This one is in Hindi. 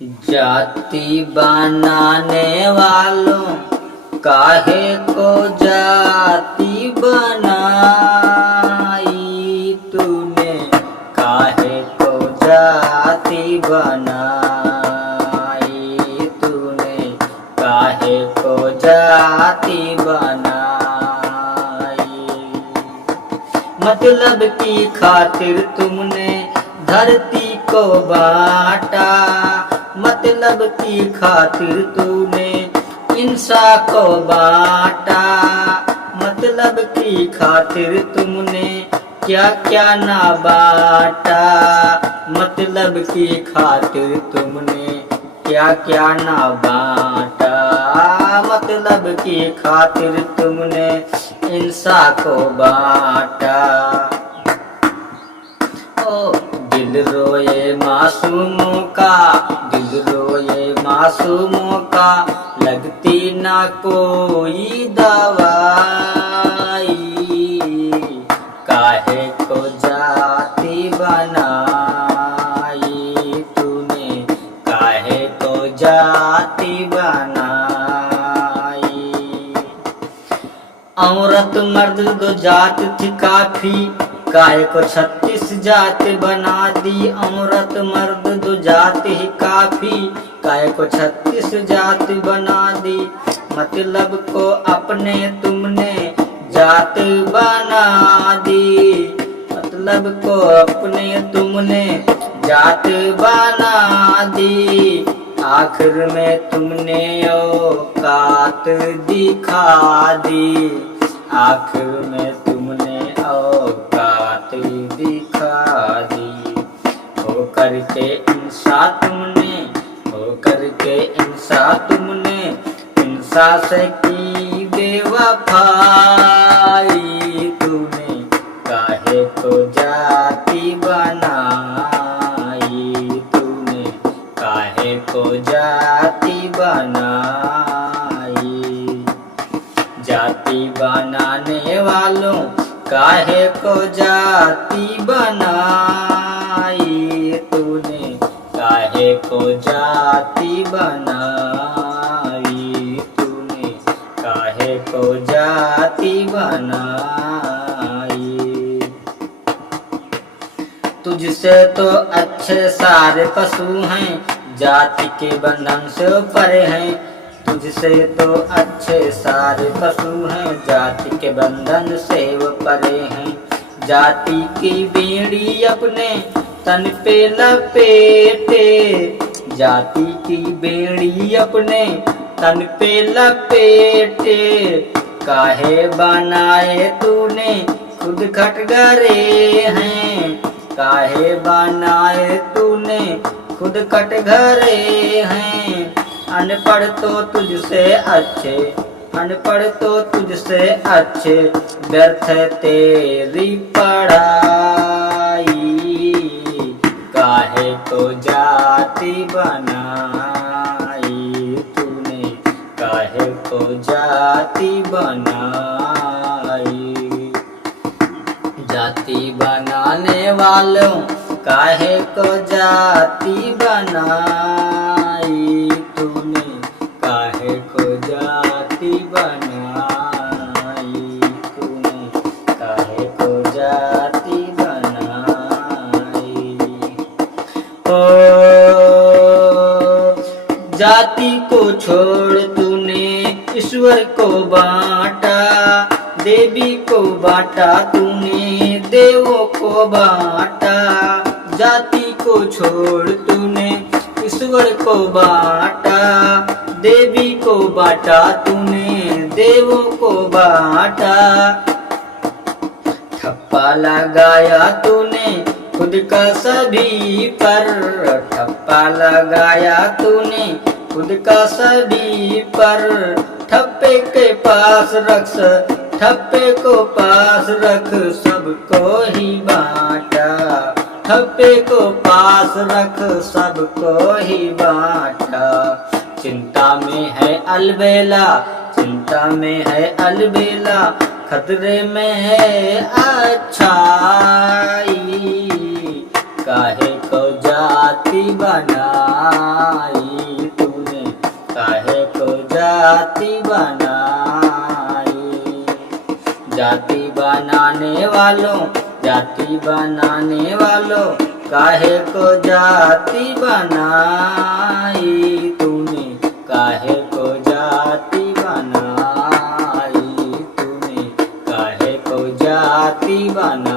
जाति बनाने वालों काहे को जाति बनाई तूने, काहे को जाति बनाई तूने, काहे को जाति बनाई। मतलब की खातिर तुमने धरती को बांटा, मतलब की खातिर तूने इंसा को बांटा, मतलब की खातिर तुमने क्या क्या ना बांटा, मतलब की खातिर तुमने क्या क्या ना बांटा, मतलब की खातिर तुमने इंसा को बांटा। ओ दिल रोए मासूमों का, दिल रोए मासूमों का, लगती ना कोई दवाई, काहे को जाति बनाई तूने, काहे को जाति बनाई। औरत मर्द दो जात थी काफी, काहे को 36 जात बना दी। औरत मर्द दो जात ही काफी, काहे को 36 जात बना दी। मतलब को अपने तुमने जात बना दी, मतलब को अपने तुमने जात बना दी। आखिर में तुमने औकात दिखा दी, आखिर में तुमने औकात दिखा दी। हो करके इंसा तुमने, हो करके इंसा तुमने, इंसा से की बेवफाई तूने, काहे को जाति बनाई तूने, काहे को जाति बनाई। जाति बनाने वालों काहे को जाति बनाई तूने, काहे को जाति बनाई तूने, काहे को जाति बनाई। तुझसे तो अच्छे सारे पशु हैं, जाति के बंधन से परे हैं। तुझसे तो अच्छे सारे पशु हैं, जाति के बंधन से वो परे हैं। जाति की बेड़ी अपने तन पे लपेटे, जाति की बेड़ी अपने तन पे लपेटे। काहे बनाए तूने खुद खटगरे हैं, काहे बनाए तूने खुद कटघरे हैं। अनपढ़ तो तुझसे अच्छे, अनपढ़ तो तुझसे अच्छे, व्यर्थ तेरी पढ़ाई। काहे को जाति बनाई तूने, काहे को जाति बनाई। जाति बनाने वालों काहे को जाति बनाई तूने, काहे को जाति बनाई तूने, काहे को जाति बनाई। ओ जाति को छोड़ तूने ईश्वर को बांटा, देवी को बांटा तूने, देवों को बांटा। जाति को छोड़ तूने ईश्वर को बांटा, देवी को बांटा तूने, देवों को बांटा। ठप्पा लगाया तूने खुद का सभी पर, ठप्पा लगाया तूने खुद का सभी पर। ठप्पे के पास रख, ठप्पे को पास रख, सबको ही बांटा। ठप्पे को पास रख, सबको ही बांटा। चिंता में है अलबेला, चिंता में है अलबेला, खतरे में है अच्छाई। काहे को जाति जाति बनाई तूने, काहे को जाति बनाई। जाति बनाने वालों, जाति बनाने वालों, काहे को जाति बनाई तूने, काहे को जाति बनाई तूने, काहे को जाति बनाई।